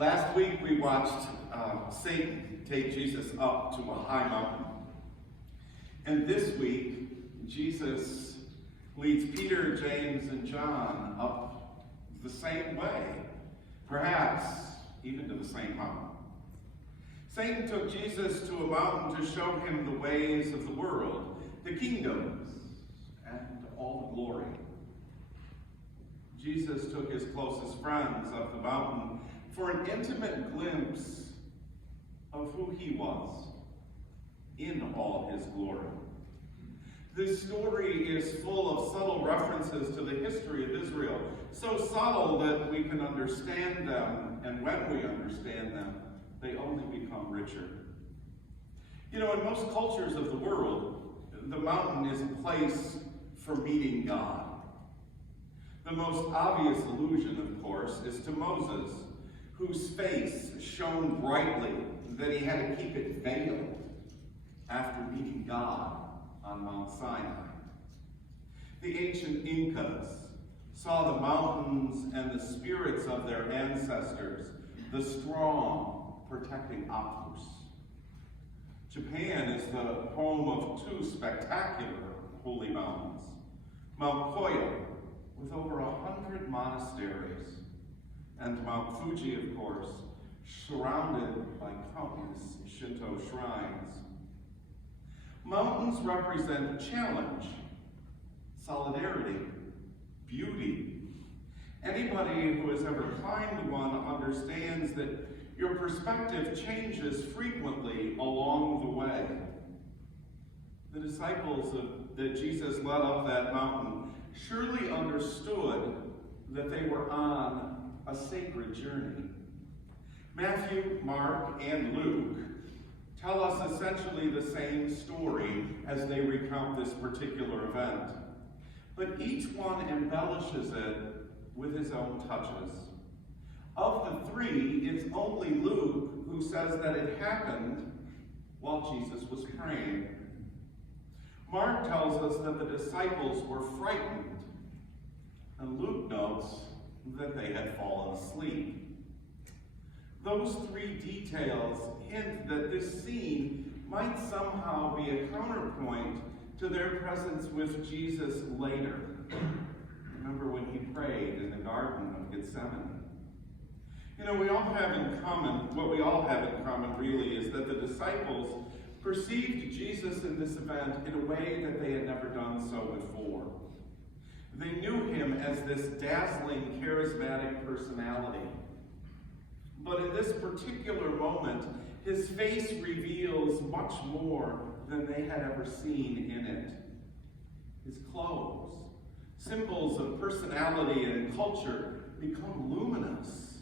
Last week we watched Satan take Jesus up to a high mountain. And this week, Jesus leads Peter, James, and John up the same way, perhaps even to the same mountain. Satan took Jesus to a mountain to show him the ways of the world, the kingdoms, and all the glory. Jesus took his closest friends up the mountain for an intimate glimpse of who he was in all his glory. This story is full of subtle references to the history of Israel, so subtle that we can understand them, and when we understand them, they only become richer. You know, in most cultures of the world, the mountain is a place for meeting God. The most obvious allusion, of course, is to Moses, whose face shone brightly that he had to keep it veiled after meeting God on Mount Sinai. The ancient Incas saw the mountains and the spirits of their ancestors, the strong protecting Apus. Japan is the home of two spectacular holy mountains, Mount Koya, with over 100 monasteries, and Mount Fuji, of course, surrounded by countless Shinto shrines. Mountains represent challenge, solidarity, beauty. Anybody who has ever climbed one understands that your perspective changes frequently along the way. The disciples that Jesus led up that mountain surely understood that they were on a sacred journey. Matthew, Mark, and Luke tell us essentially the same story as they recount this particular event, but each one embellishes it with his own touches. Of the three, it's only Luke who says that it happened while Jesus was praying. Mark tells us that the disciples were frightened, and Luke notes that they had fallen asleep. Those three details hint that this scene might somehow be a counterpoint to their presence with Jesus later. Remember when he prayed in the Garden of Gethsemane? You know, what we all have in common really is that the disciples perceived Jesus in this event in a way that they had never done so before. They knew him as this dazzling, charismatic personality. But in this particular moment, his face reveals much more than they had ever seen in it. His clothes, symbols of personality and culture, become luminous,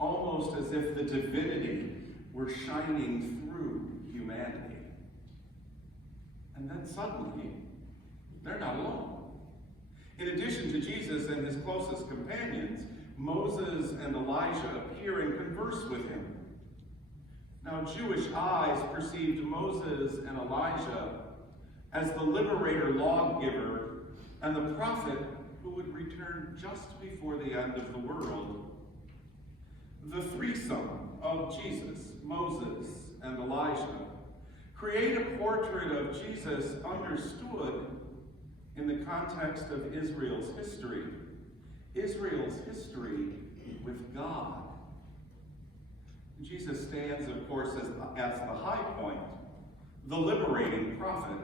almost as if the divinity were shining through humanity. And then suddenly, they're not alone. In addition to Jesus and his closest companions, Moses and Elijah appear and converse with him. Now, Jewish eyes perceived Moses and Elijah as the liberator lawgiver and the prophet who would return just before the end of the world. The threesome of Jesus, Moses, and Elijah create a portrait of Jesus understood in the context of Israel's history with God. Jesus stands, of course, as the high point, the liberating prophet.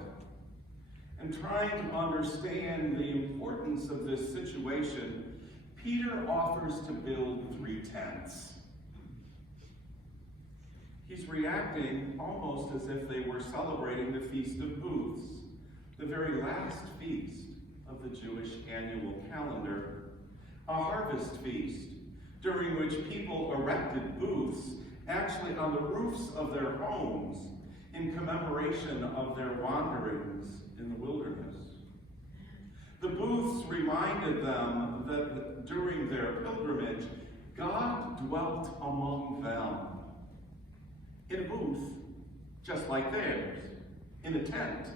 And trying to understand the importance of this situation, Peter offers to build 3 tents. He's reacting almost as if they were celebrating the Feast of Booths, the very last feast of the Jewish annual calendar, a harvest feast during which people erected booths actually on the roofs of their homes in commemoration of their wanderings in the wilderness. The booths reminded them that during their pilgrimage, God dwelt among them in a booth just like theirs, in a tent.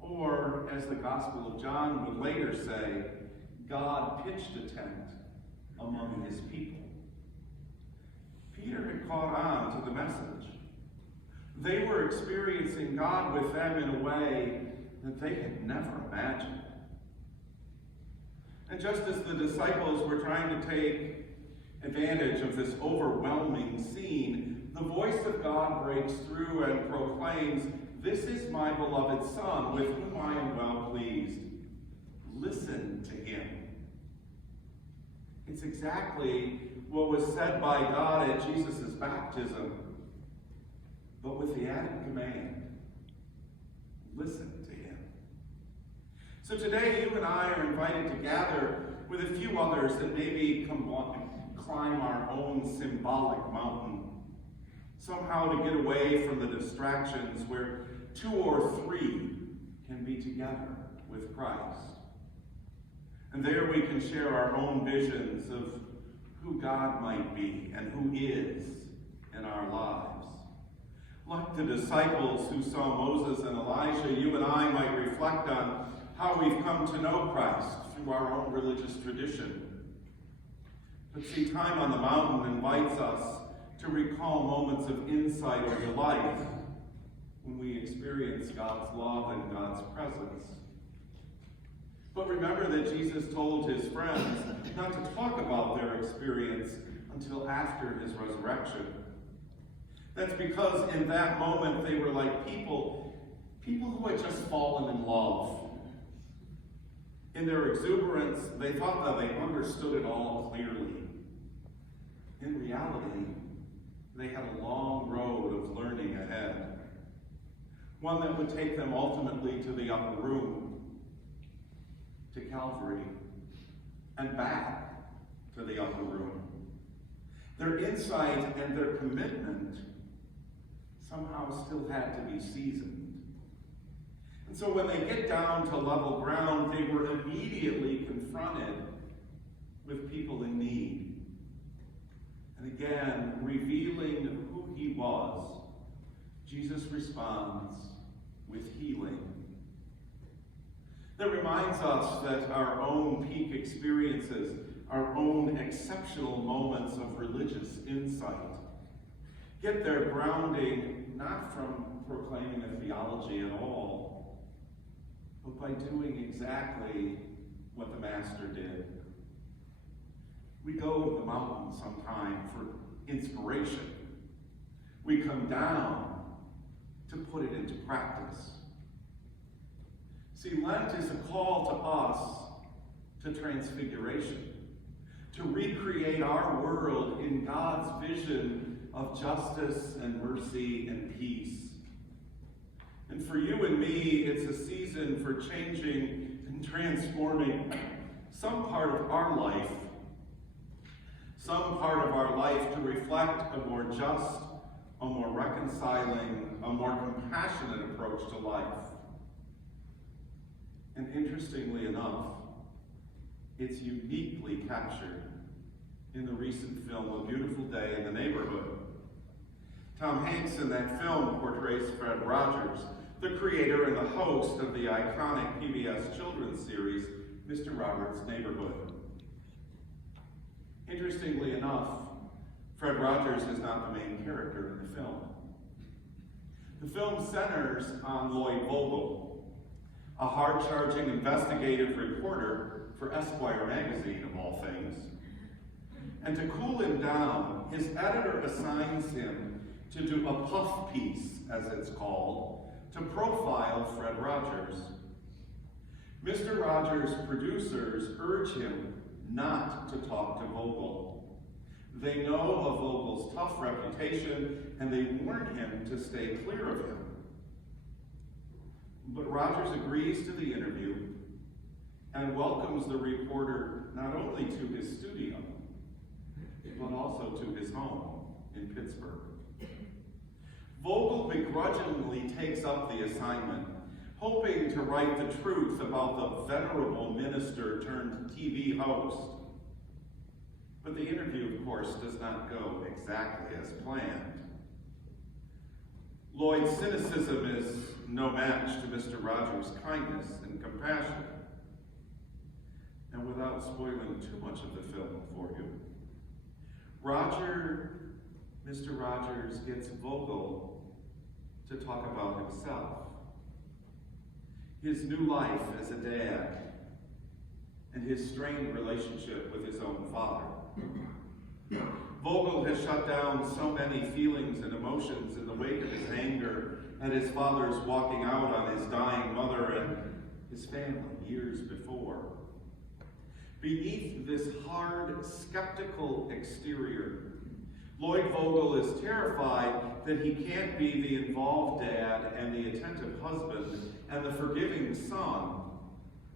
Or, as the Gospel of John would later say, God pitched a tent among his people. Peter had caught on to the message. They were experiencing God with them in a way that they had never imagined. And just as the disciples were trying to take advantage of this overwhelming scene, the voice of God breaks through and proclaims, "This is my beloved Son, with whom I am well pleased. Listen to him." It's exactly what was said by God at Jesus' baptism, but with the added command, listen to him. So today you and I are invited to gather with a few others and maybe climb our own symbolic mountain, somehow to get away from the distractions where 2 or 3 can be together with Christ. And there we can share our own visions of who God might be and who is in our lives. Like the disciples who saw Moses and Elijah, you and I might reflect on how we've come to know Christ through our own religious tradition. But see, time on the mountain invites us to recall moments of insight or delight when we experience God's love and God's presence. But remember that Jesus told his friends not to talk about their experience until after his resurrection. That's because in that moment they were like people who had just fallen in love. In their exuberance, they thought that they understood it all clearly. In reality, they had a long road of learning ahead. One that would take them ultimately to the upper room, to Calvary, and back to the upper room. Their insight and their commitment somehow still had to be seasoned. And so when they get down to level ground, they were immediately confronted with people in need. And again, revealing who he was, Jesus responds with healing. That reminds us that our own peak experiences, our own exceptional moments of religious insight, get their grounding not from proclaiming a theology at all, but by doing exactly what the Master did. We go to the mountain sometime for inspiration. We come down to put it into practice. See, Lent is a call to us to transfiguration, to recreate our world in God's vision of justice and mercy and peace. And for you and me, it's a season for changing and transforming some part of our life to reflect a more just, a more reconciling, a more compassionate approach to life. And interestingly enough, it's uniquely captured in the recent film, A Beautiful Day in the Neighborhood. Tom Hanks in that film portrays Fred Rogers, the creator and the host of the iconic PBS children's series, Mr. Robert's Neighborhood. Interestingly enough, Fred Rogers is not the main character in the film. The film centers on Lloyd Vogel, a hard-charging investigative reporter for Esquire magazine, of all things. And to cool him down, his editor assigns him to do a puff piece, as it's called, to profile Fred Rogers. Mr. Rogers' producers urge him not to talk to Vogel. They know of Vogel's tough reputation, and they warn him to stay clear of him. But Rogers agrees to the interview and welcomes the reporter not only to his studio, but also to his home in Pittsburgh. Vogel begrudgingly takes up the assignment, hoping to write the truth about the venerable minister turned TV host. But the interview, of course, does not go exactly as planned. Lloyd's cynicism is no match to Mr. Rogers' kindness and compassion. And without spoiling too much of the film for you, Mr. Rogers gets Vogel to talk about himself, his new life as a dad, and his strained relationship with his own father. Vogel has shut down so many feelings and emotions in the wake of his anger at his father's walking out on his dying mother and his family years before. Beneath this hard, skeptical exterior, Lloyd Vogel is terrified that he can't be the involved dad and the attentive husband and the forgiving son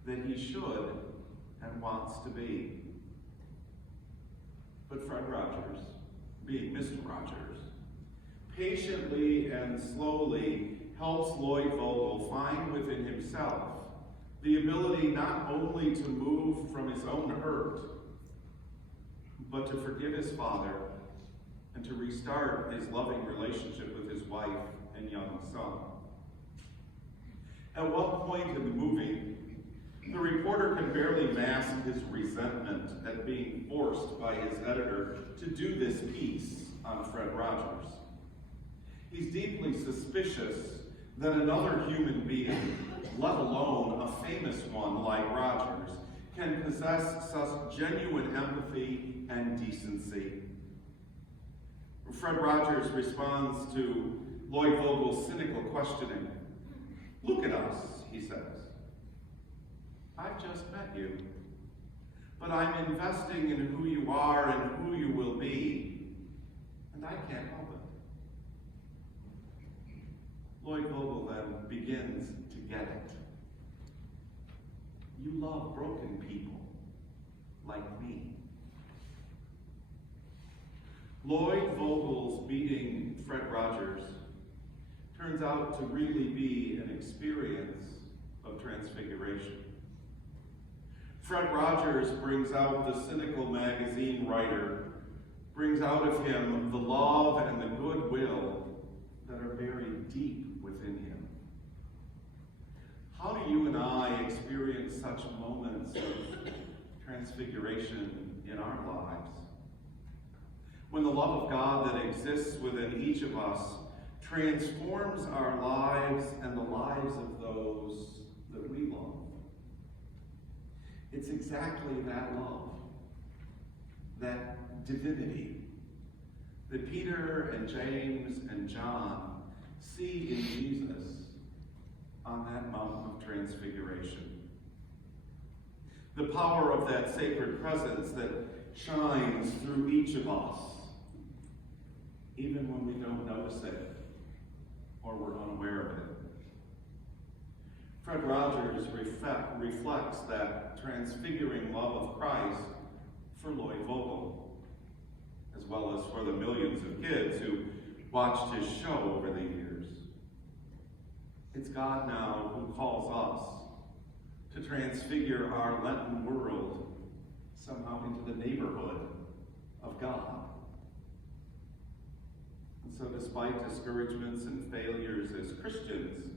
that he should and wants to be. But Fred Rogers, being Mr. Rogers, patiently and slowly helps Lloyd Vogel find within himself the ability not only to move from his own hurt, but to forgive his father and to restart his loving relationship with his wife and young son. At one point in the movie, the reporter can barely mask his resentment at being forced by his editor to do this piece on Fred Rogers. He's deeply suspicious that another human being, let alone a famous one like Rogers, can possess such genuine empathy and decency. Fred Rogers responds to Lloyd Vogel's cynical questioning. "Look at us," he says. "I've just met you, but I'm investing in who you are and who you will be, and I can't help it." Lloyd Vogel then begins to get it. "You love broken people like me." Lloyd Vogel's meeting Fred Rogers turns out to really be an experience of transfiguration. Fred Rogers brings out the cynical magazine writer, brings out of him the love and the goodwill that are buried deep within him. How do you and I experience such moments of transfiguration in our lives? When the love of God that exists within each of us transforms our lives and the lives of those that we love. It's exactly that love, that divinity, that Peter and James and John see in Jesus on that mountain of transfiguration. The power of that sacred presence that shines through each of us, even when we don't notice it or we're unaware of it. Fred Rogers reflects that transfiguring love of Christ for Lloyd Vogel, as well as for the millions of kids who watched his show over the years. It's God now who calls us to transfigure our Lenten world somehow into the neighborhood of God. And so despite discouragements and failures as Christians,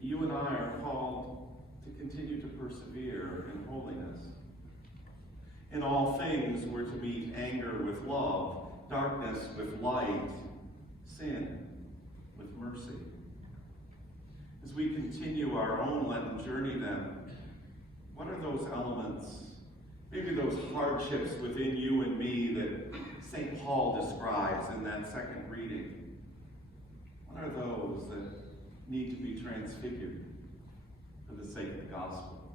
you and I are called to continue to persevere in holiness. In all things, we're to meet anger with love, darkness with light, sin with mercy. As we continue our own Lenten journey then, what are those elements, maybe those hardships within you and me that St. Paul describes in that second reading? What are those that need to be transfigured for the sake of the gospel?